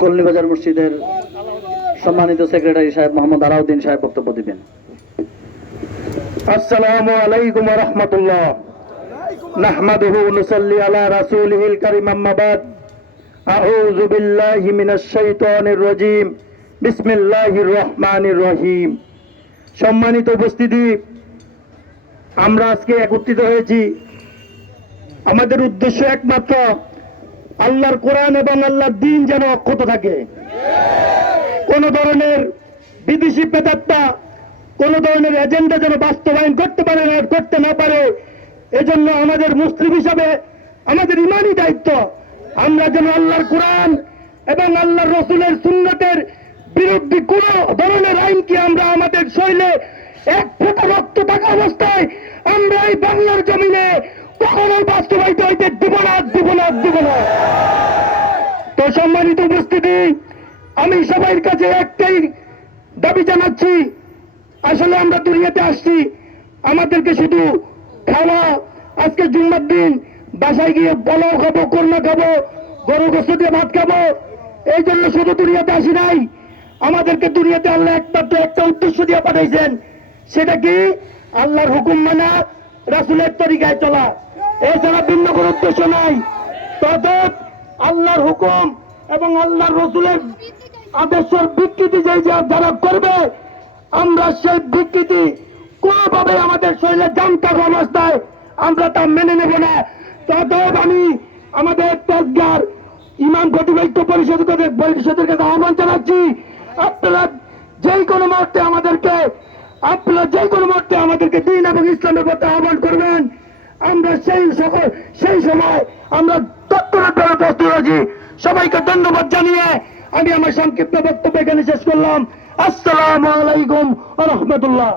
কলনিবাজার মসজিদের সম্মানিত সেক্রেটারি সাহেব মোহাম্মদ আলাউদ্দিন সাহেব বক্তব্য দিবেন। আসসালামু আলাইকুম ওয়া রাহমাতুল্লাহ। নাহমাদুহু ওয়া নুসাল্লি আলা রাসূলিহিল কারীম, আম্মা বাদ। আউযু বিল্লাহি মিনাশ শাইতানির রাজীম। বিসমিল্লাহির রহমানির রহিম। সম্মানিত উপস্থিতি, আমরা আজকে একত্রিত হয়েছি, আমাদের উদ্দেশ্য একমাত্র আল্লাহর কোরআন এবং আল্লাহর দ্বীন যেন অক্ষত থাকে। কোন ধরনের বিদেশি প্রেতাত্মা, কোন ধরনের এজেন্ডা যেন বাস্তবায়ন করতে না পারে। এজন্য আমাদের মুসলিম হিসাবে আমাদের ইমানি দায়িত্ব, আমরা যেন আল্লাহর কোরআন এবং আল্লাহর রসুলের সুন্নতের বিরুদ্ধে কোন ধরনের আইনকে আমরা আমাদের শৈলে এক ফোঁটা রক্ত থাকা অবস্থায় আমরা এই বাংলার জমিনে কখনো বাস্তবায়িত হইতে দিব না। তো সম্মানিত উপস্থিতি, আমি সবার কাছে একটাই দাবি জানাচ্ছি, আসলে আমরা দুনিয়াতে আসছি আমাদেরকে শুধু খাওয়া, আজকে জুম্মার দিন বাসায় গিয়ে পোলাও খাবো, কোরমা খাবো, গরু গোশত দিয়ে ভাত খাবো, এই জন্য শুধু দুনিয়াতে আসি নাই। আমাদেরকে দুনিয়াতে আল্লাহ একমাত্র একটা উদ্দেশ্য দিয়ে পাঠাইছেন, সেটা কি আল্লাহর হুকুম মানা, রাসূলের তরিকায় চলা, এছাড়া ভিন্ন কোনো উদ্দেশ্য নাই। তদ্রুপ আল্লাহর হুকুম এবং আল্লাহর রসুলের আদর্শের বিকৃতি যারা করবে, আমরা সেই বিকৃতি কোনোভাবে আমাদের শরীরে জাম থাকা অবস্থায় আমরা তা মেনে নেব না। তদ্রুপ আমি আমাদের তেজগাঁর ইমাম প্রতিবাহিত পরিষদের কাছে আহ্বান জানাচ্ছি, আপনারা যে কোনো মুহূর্তে আমাদেরকে দ্বীন এবং ইসলামের পথে আহ্বান করবেন, আমরা সেই সময় আমরা তৎপরতায় প্রস্তুত আছি। সবাইকে ধন্যবাদ জানিয়ে আমি আমার সংক্ষিপ্ত বক্তব্য এখানে শেষ করলাম। আসসালামু আলাইকুম ওয়া রাহমাতুল্লাহ।